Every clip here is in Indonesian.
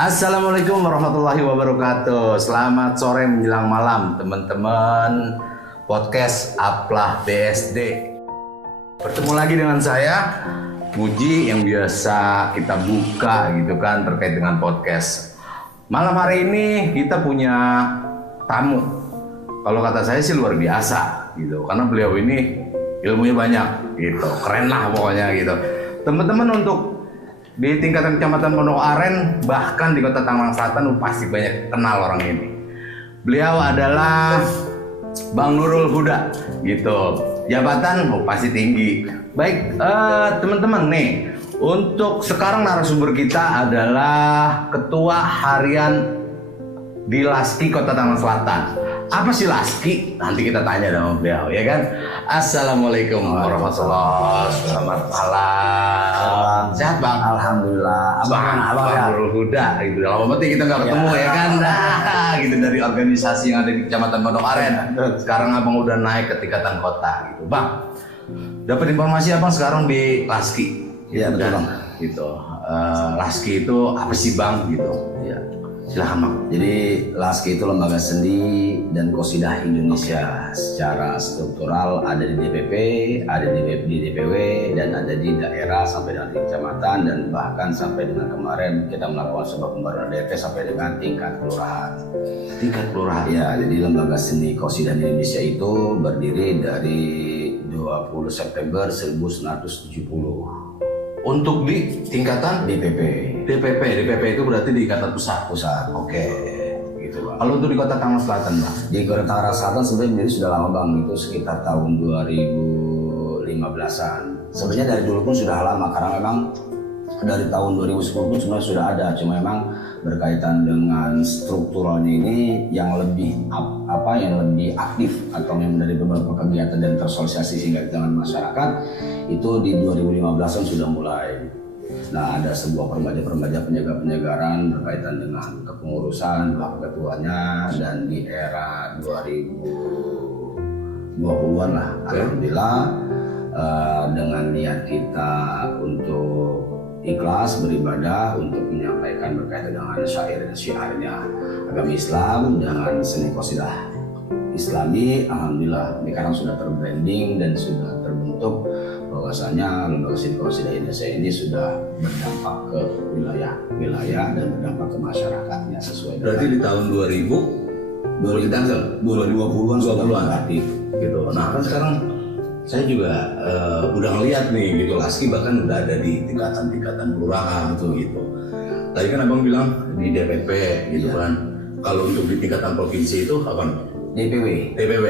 Assalamualaikum warahmatullahi wabarakatuh. Selamat sore menjelang malam teman-teman podcast Aplah BSD. Bertemu lagi dengan saya Puji yang biasa kita buka gitu kan terkait dengan podcast. Malam hari ini kita punya tamu. Kalau kata saya sih luar biasa gitu, karena beliau ini ilmunya banyak gitu, keren lah pokoknya gitu. Teman-teman untuk di tingkatan Kecamatan Pondok Aren, bahkan di Kota Tangerang Selatan pasti banyak kenal orang ini. Beliau adalah Bang Nurul Huda gitu. Jabatan pasti tinggi. Baik, teman-teman nih, untuk sekarang narasumber kita adalah Ketua Harian di Laski Kota Tangerang Selatan. Apa sih Laski? Nanti kita tanya sama beliau, ya kan? Assalamualaikum warahmatullahi wabarakatuh. Selamat malam. Sehat Bang? Alhamdulillah. Bang Nurul Huda, gitu. Lama banget kita nggak ketemu ya kan? Nah, gitu dari organisasi yang ada di Kecamatan Pondok Aren. Sekarang Abang udah naik ke tingkatan kota, gitu. Bang, dapat informasi Abang sekarang di Laski? Iya betul Bang. Gitu. Laski itu apa sih Bang? Gitu. Ya. Silahkan Bang. Jadi Laski itu lembaga seni dan qosidah Indonesia. Secara struktural ada di DPP, ada di DPW, dan ada di daerah sampai dengan di kecamatan, dan bahkan sampai dengan kemarin kita melakukan sebuah pembaruan DP sampai dengan tingkat kelurahan. Tingkat kelurahan. Ya, jadi lembaga seni qosidah Indonesia itu berdiri dari 20 September 1970. Untuk di tingkatan DPP itu berarti di tingkatan pusat. Oke. Gitu Bang. Kalau untuk di Kota Tangerang Selatan Bang? Di Kota Tangerang Selatan sebenarnya berdiri sudah lama Bang, itu sekitar tahun 2015-an. Sebenarnya dari dulu pun sudah lama, karena memang dari tahun 2010 pun sebenarnya sudah ada, cuma memang berkaitan dengan strukturalnya ini yang lebih yang lebih aktif atau yang dari beberapa kegiatan dan tersosialisasi sehingga di tengah masyarakat itu di 2015-an sudah mulai. Nah, ada sebuah permajaan penyegaran berkaitan dengan kepengurusan, ketuanya, dan di era 2020-an lah, alhamdulillah dengan niat kita untuk ikhlas beribadah untuk menyampaikan berkaitan dengan syair dan syiarnya agama Islam dengan seni qosidah Islami. Alhamdulillah ini sekarang sudah terbranding dan sudah terbentuk bahwasanya lembaga seni qosidah Indonesia ini sudah berdampak ke wilayah dan berdampak ke masyarakatnya sesuai dengan. Berarti di tahun 2020-an sudah aktif gitu. Nah kan sekarang saya juga udah ngeliat nih gitu, Laski bahkan udah ada di tingkatan kelurahan gitu. Tadi kan Abang bilang di DPP gitu kan. Kalau untuk di tingkatan provinsi itu apa namanya? DPW.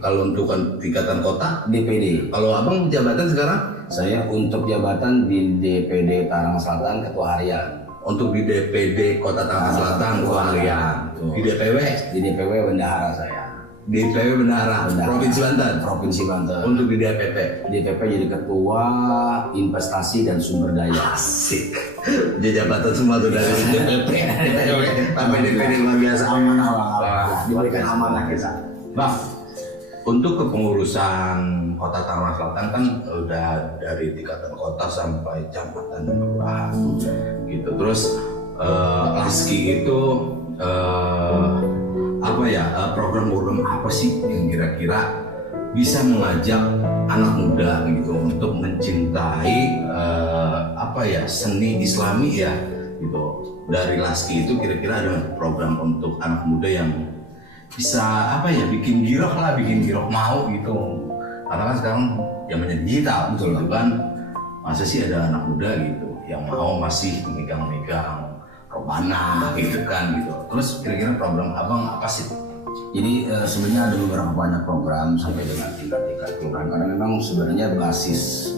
Kalau untuk tingkatan kota DPD. Kalau Abang jabatan sekarang? Saya untuk jabatan di DPD Tangerang Selatan Ketua Harian. Untuk di DPD Kota Tangerang Selatan Ketua Harian. Di DPW? Di DPW bendahara saya. DPW bendahara. Provinsi Banten. Untuk di DPP jadi ketua investasi dan sumber daya. Asik. Jabatan semua tuh dari DPP sampai DPD luar biasa. Amanah Bang. Diberikan amanah kita. Bang, untuk kepengurusan Kota Tangerang Selatan kan udah dari tingkatan kota sampai kecamatan dan kelurahan gitu. Terus Laski itu program-program apa sih yang kira-kira bisa mengajak anak muda gitu untuk mencintai seni Islami ya gitu. Dari Laski itu kira-kira ada program untuk anak muda yang bisa bikin giroh mau gitu. Karena kan sekarang zamannya digital betul kan. Masa sih ada anak muda gitu yang mau masih memegang rebana gitu kan gitu. Terus kira-kira program Abang apa sih? Jadi sebenarnya ada beberapa banyak program sampai dengan tingkat kelurahan, karena memang sebenarnya basis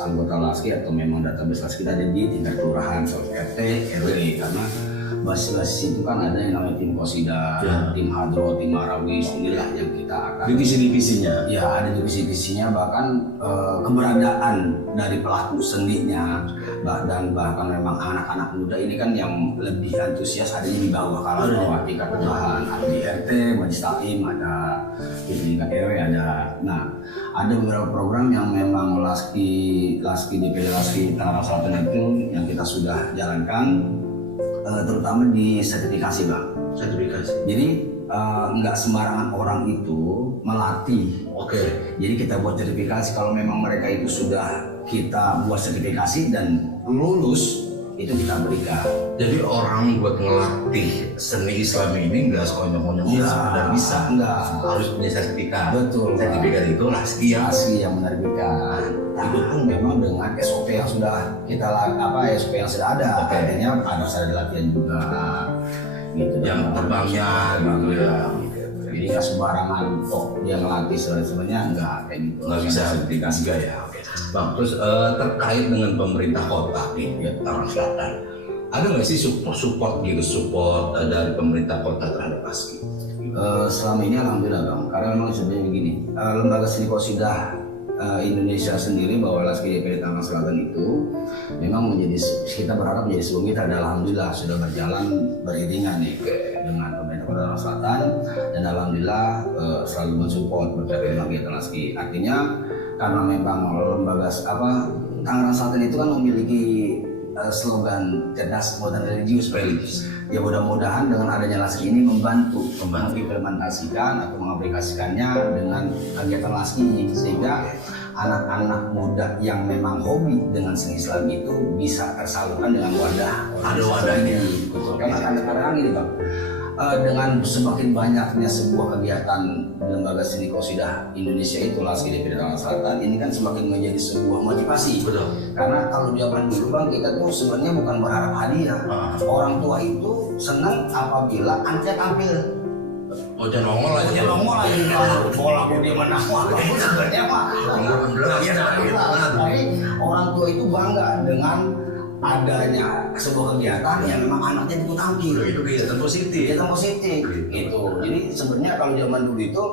anggota Laski atau memang database Laski kita ada di tingkat kelurahan, RT, RW, karena basis itu kan ada yang namanya tim qosidah, tim hadro, tim marawis, inilah yang kita akan divisi-divisinya. Ya, ada divisi-divisinya, bahkan keberadaan dari pelaku seninya dan bahkan memang anak-anak muda ini kan yang lebih antusias adanya di bawah, kalau tingkat kelurahan, ada di RT, majelis taklim, ada di tingkat RW ada. Nah, ada beberapa program yang memang DPD Laski Tangerang Selatan itu yang kita sudah jalankan. terutama di sertifikasi Bang. Sertifikasi. Jadi nggak sembarangan orang itu melatih. Oke. Jadi kita buat sertifikasi, kalau memang mereka itu sudah kita buat sertifikasi dan lulus, itu kita berikan. Jadi orang buat ngelatih seni Islam ini nggak sekonyong-konyong sekedar bisa. Enggak. Harus punya sertifikat. Betul. Sertifikat itu laski yang Asli yang menerbitkan. Itu pun memang dengan SOP yang sudah kita SOP yang sudah ada. Oke. Artinya harus ada latihan juga. Gitu. yang terbangnya gitu ya. Jadi nggak sembarangan kok dia ngelatih sebenarnya nggak kayak gitu. Nggak bisa sertifikasi ya. Oke. Bang, terus terkait dengan pemerintah kota nih, ya, Tangerang Selatan, ada nggak sih support dari pemerintah kota terhadap Laski? Selama ini alhamdulillah Bang, karena memang sebenarnya begini, lembaga seni qasidah Indonesia sendiri bahwa Laski DPD Tangerang Selatan itu memang kita berharap menjadi sebelum kita, dan alhamdulillah sudah berjalan beriringan nih dengan pemerintah Kota Tangerang Selatan, dan alhamdulillah selalu mensupport berbagai kegiatan Laski. Artinya karena memang lembaga Tangerang Selatan itu kan memiliki slogan cerdas, modern, religius. Ya mudah-mudahan dengan adanya Laski ini membantu mengimplementasikan atau mengaplikasikannya dengan kegiatan Laski ini, sehingga anak-anak muda yang memang hobi dengan seni Islam itu bisa tersalurkan dengan Ada wadahnya. Karena kadang-kadang ini Bang, dengan semakin banyaknya sebuah kegiatan lembaga seni qasidah Indonesia itu Laski DPD Tangerang Selatan ini kan semakin menjadi sebuah motivasi. Betul. Karena kalau zaman dulu Bang, kita tuh sebenarnya bukan berharap hadiah. Orang tua itu senang apabila anaknya tampil. Oh, jangan nongol aja. Dia nongol aja, bola dia menang. Walaupun sebenarnya mah tapi orang tua itu bangga dengan adanya sebuah kegiatan yang memang anaknya itu tampil. Itu kegiatan positif. Kegiatan positif gitu. Jadi sebenarnya kalau zaman dulu itu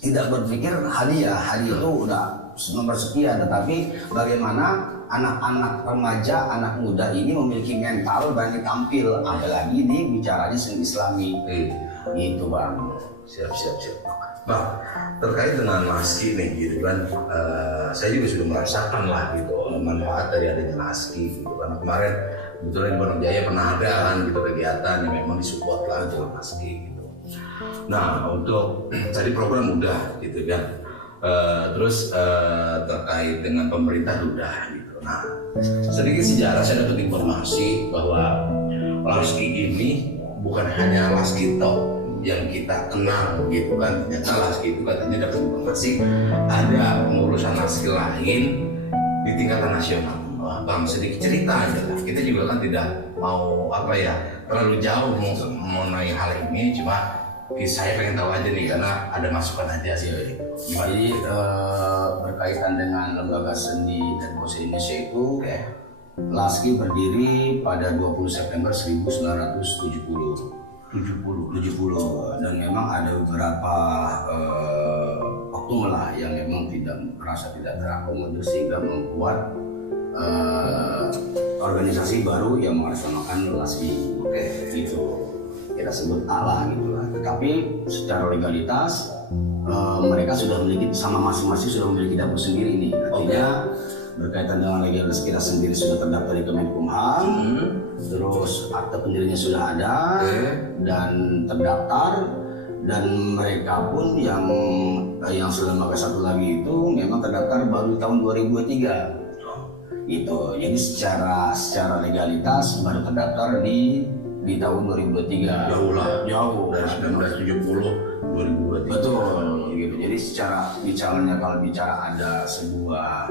tidak berpikir hadiah itu udah nomor sekian, tetapi bagaimana anak-anak remaja, anak muda ini memiliki mental berani tampil, apalagi di bicaranya seni Islami. Gitu Bang. Siap. Bang, terkait dengan Laski nih gitu kan, saya juga sudah merasakan lah gitu manfaat dari adanya Laski gitu. Karena kemarin kebetulan di Bandung Jaya pernah ada kan gitu kegiatan yang memang disupport lah dengan Laski gitu. Nah, untuk tadi program udah gitu kan, terus terkait dengan pemerintah udah gitu. Nah, sedikit sejarah saya dapat informasi bahwa Laski ini bukan hanya Laski Top yang kita kenal gitu kan, ternyata Laski itu katanya dapat informasi ada pengurusan Laski lain di tingkatan nasional. Bang, sedikit cerita aja lah. Kita juga kan tidak mau terlalu jauh mengenai hal ini, cuma saya pengen tahu aja nih karena ada masukan aja sih. Jadi berkaitan dengan lembaga seni dan musik Indonesia itu, Laski berdiri pada 20 September 1970 dan memang ada beberapa oknum lah yang memang merasa tidak terakomodir sehingga membuat organisasi baru yang melaksanakan Laski. Gitu kita sebut Allah gitu lah. Tetapi secara legalitas mereka sudah memiliki, sama masing-masing sudah memiliki dapur sendiri nih. Artinya berkaitan dengan legalitas kita sendiri sudah terdaftar di Kemenkumham, terus akte pendirinya sudah ada dan terdaftar, dan mereka pun yang sudah lembaga satu lagi itu memang terdaftar baru di tahun 2023 gitu. Jadi secara legalitas baru terdaftar di tahun 2023. Jauh dari 1970 2023. Betul gitu. Jadi secara bicaranya, kalau bicara ada sebuah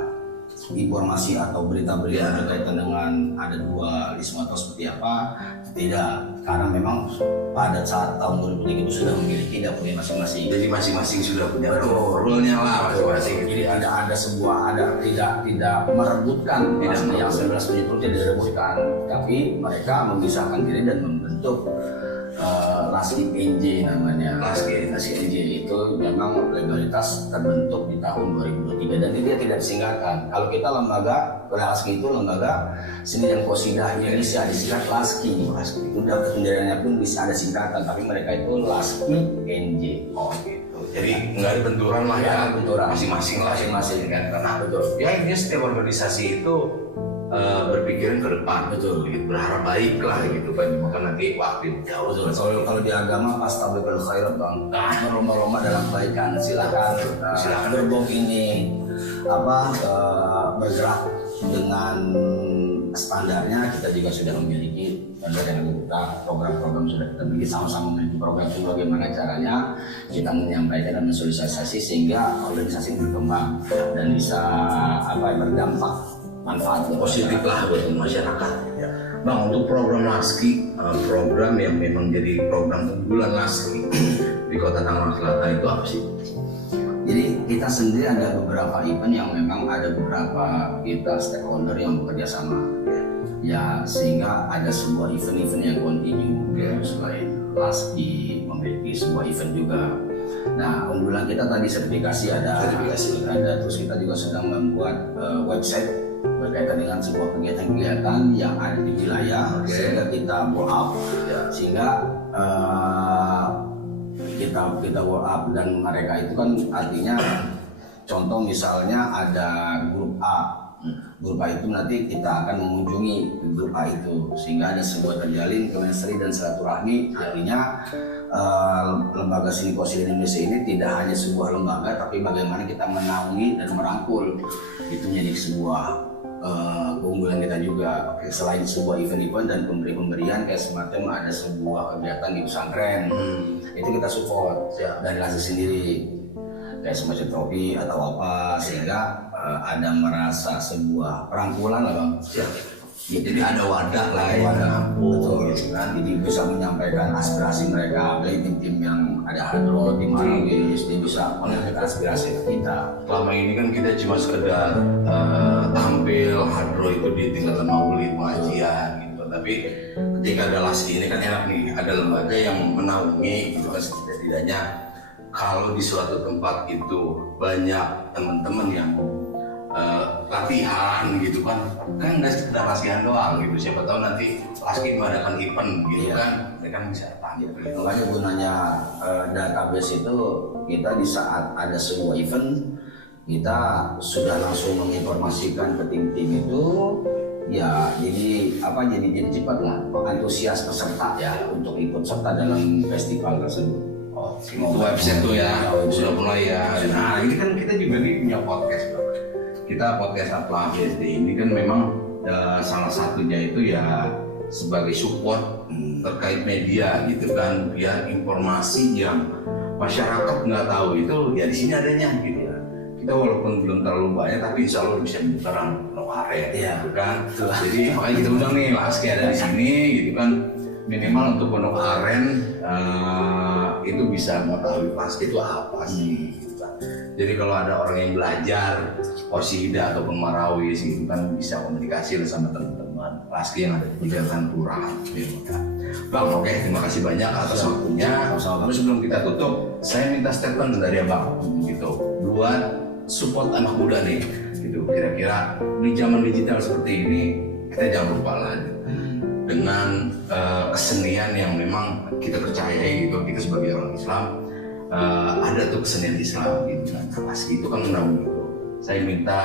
informasi atau berita-berita berkaitan dengan ada dualisme atau seperti apa, tidak, karena memang pada saat tahun 2003 itu sudah memiliki dapurnya masing-masing. Jadi masing-masing sudah punya role-nya lah masing-masing. Jadi tidak ada tidak merebutkan, tidak yang 1970 tidak direbutkan, tapi mereka memisahkan diri dan membentuk Laski NJ namanya. Laski NJ itu memang legalitas terbentuk di tahun 2023 dan dia tidak disingkatkan. Kalau kita lembaga Laski itu lembaga seni dan qasidah Indonesia, disingkat Laski. Itu daftar pendiriannya pun bisa ada singkatan, tapi mereka itu Laski NJ. Oh gitu. Jadi nggak ada benturan lah ya. Benturan. Masing-masing lah. Masing-masing kan. Karena betul. Ya intinya setiap organisasi itu berpikiran ke depan, Betul. gitu, berharap baik lah gitu kan, maka nanti waktu jauh. Kalau di agama fastabiqul khairat bang, berlomba-lomba dalam kebaikan. Silakan gerbong ini bergerak dengan standarnya. Kita juga sudah memiliki standar yang kita program-program sudah kita miliki, sama-sama memiliki program itu bagaimana caranya kita menyampaikan dan mensosialisasi sehingga organisasi ini berkembang dan bisa berdampak manfaat positif lah buat masyarakat. Ya. Bang, untuk program LASKI, program yang memang jadi program unggulan LASKI di Kota Tangerang Selatan itu apa sih? Jadi kita sendiri ada beberapa event yang memang ada beberapa kita stakeholder yang bekerja sama, ya sehingga ada sebuah event-event yang continue. Selain LASKI memiliki sebuah event juga. Nah, unggulan kita tadi sertifikasi ada, terus kita juga sedang membuat website berkaitan dengan sebuah kegiatan-kegiatan yang ada di wilayah, sehingga kita follow up, sehingga kita follow up, dan mereka itu kan artinya contoh misalnya ada grup A. Grup A itu nanti kita akan mengunjungi grup A itu sehingga ada sebuah terjalin chemistry dan silaturahmi. Artinya lembaga seni Qasidah Indonesia ini tidak hanya sebuah lembaga, tapi bagaimana kita menaungi dan merangkul itu menjadi sebuah keunggulan kita juga. Selain sebuah event-event dan pemberian kayak semacam ada sebuah kegiatan di pesantren, itu kita support dari hasil sendiri kayak semacam trofi atau apa, sehingga ada merasa sebuah perangkulan lah bang. Jadi ada wadah lah, betul. Jadi bisa menyampaikan aspirasi mereka. Dari tim-tim yang ada hadro di Marawis, dia bisa menyampaikan aspirasi kita. Selama ini kan kita cuma sekedar tampil hadro itu di tingkatan maulid pengajian gitu. Tapi ketika ada LASKI ini kan enak nih, ada lembaga yang menaungi gitu kan, setidaknya kalau di suatu tempat itu banyak teman-teman yang latihan gitu kan nggak sekedar latihan doang gitu, siapa tahu nanti LASKI mengadakan event gitu kan, mereka bisa datang gitu. Makanya gunanya database itu, kita di saat ada sebuah event kita sudah langsung menginformasikan ke tim-tim itu, ya jadi cepat lah antusias peserta ya untuk ikut serta dalam festival tersebut. Oh, itu website tuh ya, sudah mulai ya. Nah ini kan kita juga nih punya podcast bro. Kita podcast Aplah BSD ini kan memang salah satunya itu ya sebagai support terkait media gitu kan, ya informasi yang masyarakat nggak tahu itu ya di sini adanya gitu ya. Kita walaupun belum terlalu banyak tapi insya Allah bisa menyebarkan penuh area gitu kan. Jadi makanya kita undang nih LASKI ada di sini gitu kan, minimal untuk penuh aren itu bisa mengetahui LASKI itu apa sih gitu kan. Jadi kalau ada orang yang belajar Qasidah ataupun Marawis gitu kan bisa komunikasi sama teman-teman LASKI yang ada di tingkatan kelurahan gitu kan. Bang, oke, terima kasih banyak atas waktunya. Tapi sebelum kita tutup, saya minta statement dari Abang gitu buat support anak muda nih gitu. Kira-kira di zaman digital seperti ini kita jangan lupa lah dengan kesenian yang memang kita percayai gitu. Kita sebagai orang Islam ada tuh kesenian Islam gitu kan. LASKI itu kan menaungi itu. Saya minta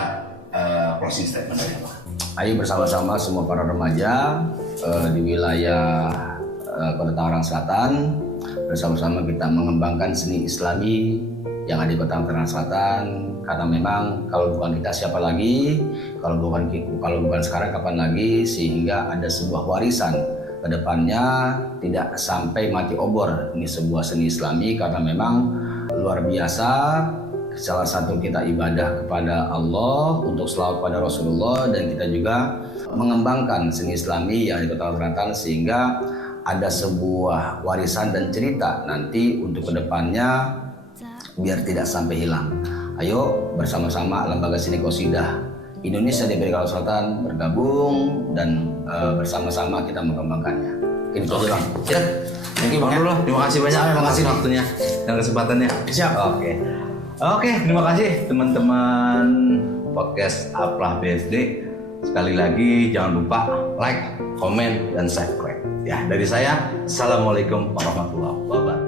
closing statement dari Abang. Ayo bersama-sama semua para remaja di wilayah Kota Tangerang Selatan, bersama-sama kita mengembangkan seni Islami yang ada di Kota Tangerang Selatan, karena memang kalau bukan kita siapa lagi, kalau bukan sekarang kapan lagi, sehingga ada sebuah warisan ke depannya tidak sampai mati obor. Ini sebuah seni Islami karena memang luar biasa. Salah satu kita ibadah kepada Allah untuk selawat pada Rasulullah, dan kita juga mengembangkan seni Islami yang di Kota Selatan sehingga ada sebuah warisan dan cerita nanti untuk kedepannya biar tidak sampai hilang. Ayo bersama-sama Lembaga Seni Qasidah Indonesia di Kota Selatan bergabung dan bersama-sama kita mengembangkannya. Itu aja Bang. Siap. Thank you Bang. Terima kasih banyak. Terima kasih waktunya dan kesempatannya. Siap. Oke, terima kasih teman-teman podcast Aplah BSD. Sekali lagi jangan lupa like, komen, dan subscribe. Ya, dari saya, Assalamualaikum warahmatullahi wabarakatuh.